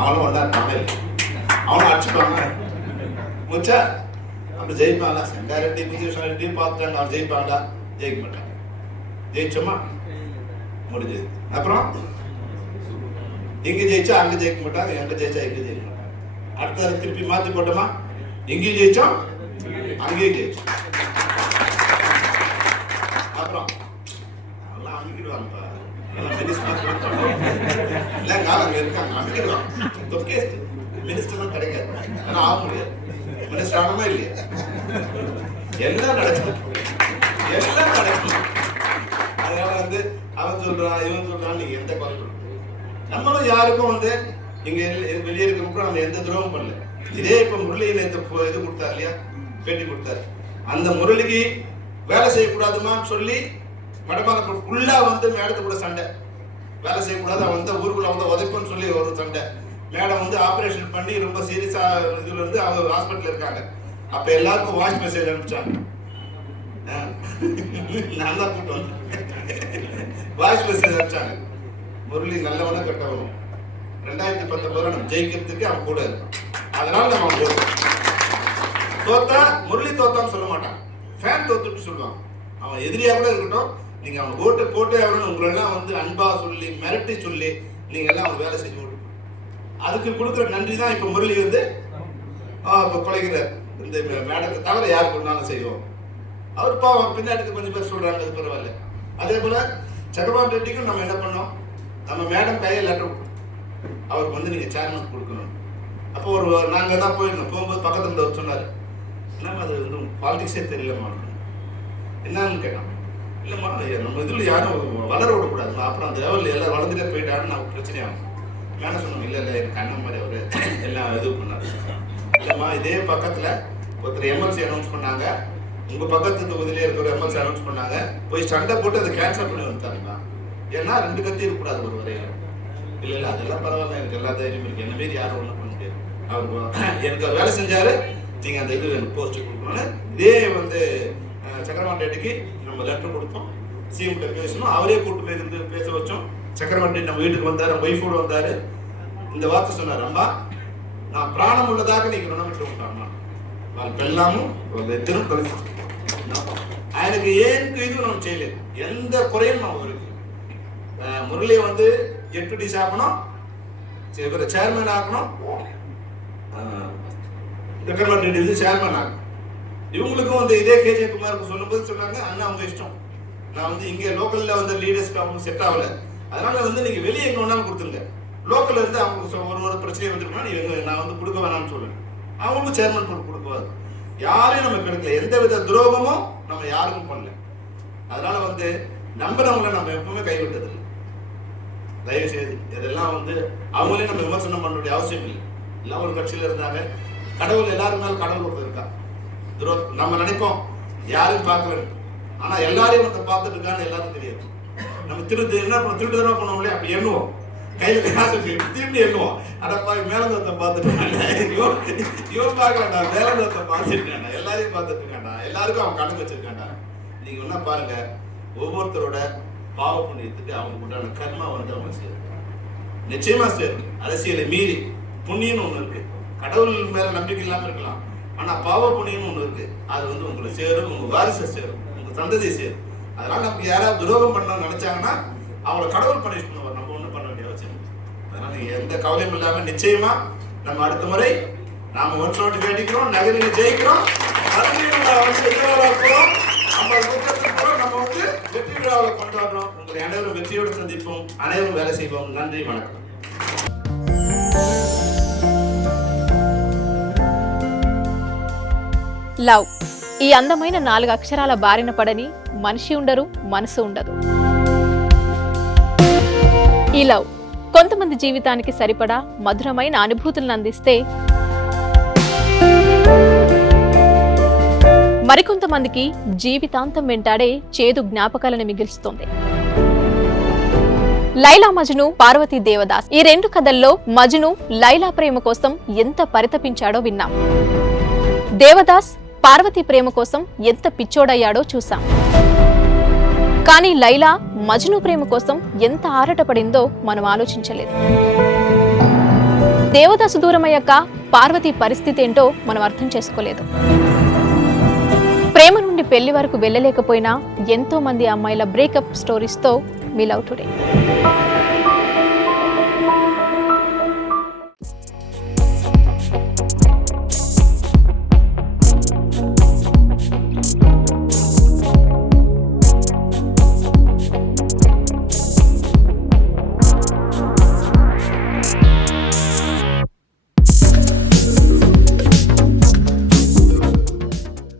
அவனும் வந்தா தமிழ் அவனும் அடிச்சுப்பாங்க முச்சா அப்படி ஜெயிப்பாங்களா? செங்காரெட்டி புதிய ரெட்டி பார்த்துட்டாங்க. அவன் ஜெயிப்பாங்களா? ஜெயிக்க மாட்டாங்க. ஜெயிச்சோமா முடிஞ்சது. அப்புறம் இங்க ஜெயிச்சா அங்க ஜெயிக்க மாட்டாங்க, எங்க ஜெயிச்சா இங்க ஜெயிக்க மாட்டாங்க. அடுத்த திருப்பி மாத்தி போட்டோமா, இங்கேயும் ஜெயிச்சோம் அங்கேயும் ஜெயிச்சோம். அப்புறம் அதெல்லாம் அமைக்கிடுவாங்கப்பா, இல்லைங்க அங்க இருக்காங்க அமைக்கிடுவாங்க. மினிஸ்டர் தான் கிடைக்காது, ஆனா ஆக முடியாது. மினிஸ்டர் ஆகணுமா இல்லையா? எல்லாம் நடக்கும், எல்லாம் நடக்கும். அதனால வந்து அவன் சொல்றான் இவன் சொல்றான், நீங்க எந்த குறை சொல்ற? நம்மளும் யாருக்கும் இங்க வெளியே இருக்கிறப்ப நம்ம எந்த துரோகம் பண்ணல. இதே இப்ப முரளி இது கொடுத்தாரு இல்லையா, பேட்டி கொடுத்தாரு. அந்த முரளிக்கு வேலை செய்யக்கூடாதுமான்னு சொல்லி மடமான ஃபுல்லா மேடத்தை கூட சண்டை. வேலை செய்யக்கூடாது, அவன் ஊருக்குள்ள உதைப்புன்னு சொல்லி ஒரு சண்டை. மேடம் ஆபரேஷன் பண்ணி ரொம்ப சீரியஸா இதுல அவங்க ஹாஸ்பிட்டல் இருக்காங்க. அப்ப எல்லாருக்கும் வாய்ஸ் மெசேஜ் அனுப்பிச்சாங்க. நான் தான் கூட்டு வந்தேன். வாய்ஸ் மெசேஜ் அனுப்பிச்சாங்க, முரளி நல்லவன கெட்டவனும் 2019 நம்ம ஜெயிக்கிறதுக்கு அவன் கூட இருக்கான். அதனால நம்ம தோத்தா முரளி தோத்தான்னு சொல்ல மாட்டான், ஃபேன் தோத்துட்டு சொல்லுவான். அவன் எதிரியா கூட இருக்கட்டும், நீங்க அவன் ஓட்டு போட்டே ஆகணும். உங்களெல்லாம் அன்பா சொல்லி மிரட்டி சொல்லி நீங்க எல்லாம் அவன் வேலை செஞ்சு ஓட்டு. அதுக்கு கொடுக்குற நன்றி தான் இப்ப முரளி கொலைகிறார். இந்த மேடத்தை தவிர யாரு கொண்டாலும் செய்வோம். அவர் பாவம் பின்னாடி கொஞ்சம் பேர் சொல்றாங்க, அது பரவாயில்ல. அதே போல சக்கரபாணி ரெட்டிக்கும் நம்ம என்ன பண்ணோம், நம்ம மேடம் கையை லெட்டர் கொடுத்தோம், அவருக்கு நீங்க சேர்மன் கொடுக்கணும். அப்போ நாங்க தான் போயிருந்தோம். போகும்போது பக்கத்துல இருந்தவர் சொன்னாரு, என்னம்மா அது பாலிடிக்ஸே தெரியலம்மா. என்னன்னு கேட்டோம். இல்லைம்மா நம்ம இதில் யாரும் வளர விடக்கூடாதுமா, அப்புறம் அந்த லெவலில் எல்லாம் வளர்ந்துட்டே போயிட்டாருன்னு நான் பிரச்சனையாகும். மேலே சொன்னோம், இல்லை இல்லை எனக்கு அண்ணன் மாதிரி அவர் எல்லாம் இது பண்ணாரு. இல்லைம்மா இதே பக்கத்தில் ஒருத்தர் எம்எல்சி அனௌன்ஸ் பண்ணாங்க, உங்கள் பக்கத்து தொகுதியிலே இருக்கிற எம்எல்சி அனௌன்ஸ் பண்ணாங்க, போய் சண்டை போட்டு அதை கேன்சல் பண்ணி வந்துட்டாருங்களா. ஏன்னா 2 கத்தி இருக்கக்கூடாது ஒரு வரையில். இல்லை இல்லை அதெல்லாம் பரவாயில்ல, எனக்கு எல்லா தைரியம் இருக்குது, என்ன மாரி யாரும் ஒன்றும் பண்ண முடியாது. அவர் எனக்கு வேலை செஞ்சார், நீங்கள் அந்த இது எனக்கு போஸ்ட் கொடுக்கணும்னு இதே சக்கரபாணி ரெட்டிக்கு நம்ம லெட்டர் கொடுத்தோம். சிஎம் கிட்ட பேசணும், அவரே கூட்டு போய் பேச வச்சோம். சக்கரபாணி ரெட்டி நம்ம வீட்டுக்கு வந்தார், ஒய்ஃபோடு வந்தார். இந்த வார்த்தை சொன்னார், அம்மா நான் பிராணம் உள்ளதாக நீங்க రుణమిట్టు ఉంటాను, వాళ్ళ పెళ్ళాము వాళ్ళిద్దరూ కలిసి ఆయనకి ఏం ఇది మనం చేయలేదు, எந்த குறையும் நம்ம இருக்கு. முரளி ஜெட்டுடி சாப்பிடணும், இவரை சேர்மேன் ஆக்கணும், சக்கரபாணி ரெட்டி சேர்மேன் ஆகணும். இவங்களுக்கும் இதே கேஜே குமாருக்கு சொல்லும்போது சொன்னாங்க, அண்ணா அவங்க இஷ்டம், நான் இங்கே லோக்கல்ல லீடர்ஸ்க்கு அவங்க செட் ஆகல, அதனால நீங்க வெளியே எங்க ஒன்றாலும் கொடுத்துருங்க, லோக்கல்ல இருந்து அவங்க ஒரு பிரச்சனை வந்துருக்கா நீங்க நான் கொடுக்க வேணாம்னு சொல்லுங்க. அவங்களுக்கும் சேர்மன் கொடுக்குவாரு. யாரையும் நம்ம கெடுக்கல, எந்த வித துரோகமும் நம்ம யாருக்கும் பண்ணல. அதனால நம்பினவங்களை நம்ம எப்பவுமே கைவிட்டது இல்லை. தயவு செய்து இதெல்லாம் அவங்களே நம்ம விமர்சனம் பண்ண வேண்டிய அவசியம் இல்லை. எல்லாம் ஒரு கட்சியில இருந்தாங்க. கடவுள் எல்லாருமே கடவுள் ஒருத்தர் இருக்கா. நம்ம நினைப்போம் யாரையும் பார்க்கல, ஆனா எல்லாரையும் பார்த்துட்டு இருக்கான்னு எல்லாரும் தெரியாது. நம்ம திருட்டு தடவை பண்ணோம் இல்லையா, அப்படி எண்ணுவோம், கையில காசு திரும்பி எண்ணுவோம். அடப்பா மேலந்தத்தை பார்த்துட்டு இவன் பார்க்கலாண்டா, மேலந்தத்தை பார்த்துருக்காண்டா, எல்லாரையும் பார்த்துட்டு இருக்காண்டா, எல்லாருக்கும் அவன் கணக்கு வச்சிருக்காண்டா. நீங்க ஒன்னா பாருங்க, ஒவ்வொருத்தரோட பாவ புண்ணியத்துக்கு அவங்களுக்கு உண்டான கர்மா அவங்க சேரும், நிச்சயமா சேரும். அரசியலை மீறி புண்ணியம்னு ஒண்ணு இருக்கு. கடவுள் மேல நம்பிக்கை இல்லாம இருக்கலாம், ஆனா பாவ புண்ணியம்னு ஒண்ணு இருக்கு. அது உங்களுக்கு சேரும், உங்க வாரிசை சேரும், உங்க சந்ததியை சேரும். அதனால நமக்கு யாராவது துரோகம் பண்ணணும்னு நினைச்சாங்கன்னா அவங்களை கடவுள் பனிஷ் பண்ணுவார், நம்ம ஒண்ணும் பண்ண வேண்டிய அவசியம். அதனால நீங்க எந்த கவலையும் இல்லாம நிச்சயமா நம்ம அடுத்த முறை நாம ஒன்றோடு வேண்டிக்கிறோம், நகரில் ஜெயிக்கிறோம், நம்ம வெற்றி விழாவை கொண்டாடுறோம். உங்களை அனைவரும் வெற்றியோடு சந்திப்போம், அனைவரும் வேலை செய்வோம். நன்றி, வணக்கம். లవ్ ఈ అందమైన 4 అక్షరాల బారిన పడని మనిషి ఉండరు, మనసు ఉండదు. ఈ లవ్ కొంతమంది జీవితానికి సరిపడా మధురమైన అనుభూతులను అందిస్తే, మరికొంతమందికి జీవితాంతం వెంటాడే చేదు జ్ఞాపకాలను మిగిల్స్తుంది. లైలా మజ్ను, పార్వతీ దేవదాస్ ఈ 2 కథల్లో మజ్ను లైలా ప్రేమ కోసం ఎంత పరితపించాడో విన్నాం. దేవదాస్ పార్వతి ప్రేమ కోసం ఎంత పిచ్చోడయ్యాడో చూసాం. కానీ లైలా మజ్ను ప్రేమ కోసం ఎంత ఆరాటపడిందో మనం ఆలోచించలేదు. దేవదాసు దూరమయ్యాక పార్వతి పరిస్థితి ఏంటో మనం అర్థం చేసుకోలేదు. ప్రేమ నుండి పెళ్లి వరకు వెళ్ళలేకపోయినా ఎంతో మంది అమ్మాయిల బ్రేకప్ స్టోరీస్తో మీ లవ్ టుడే.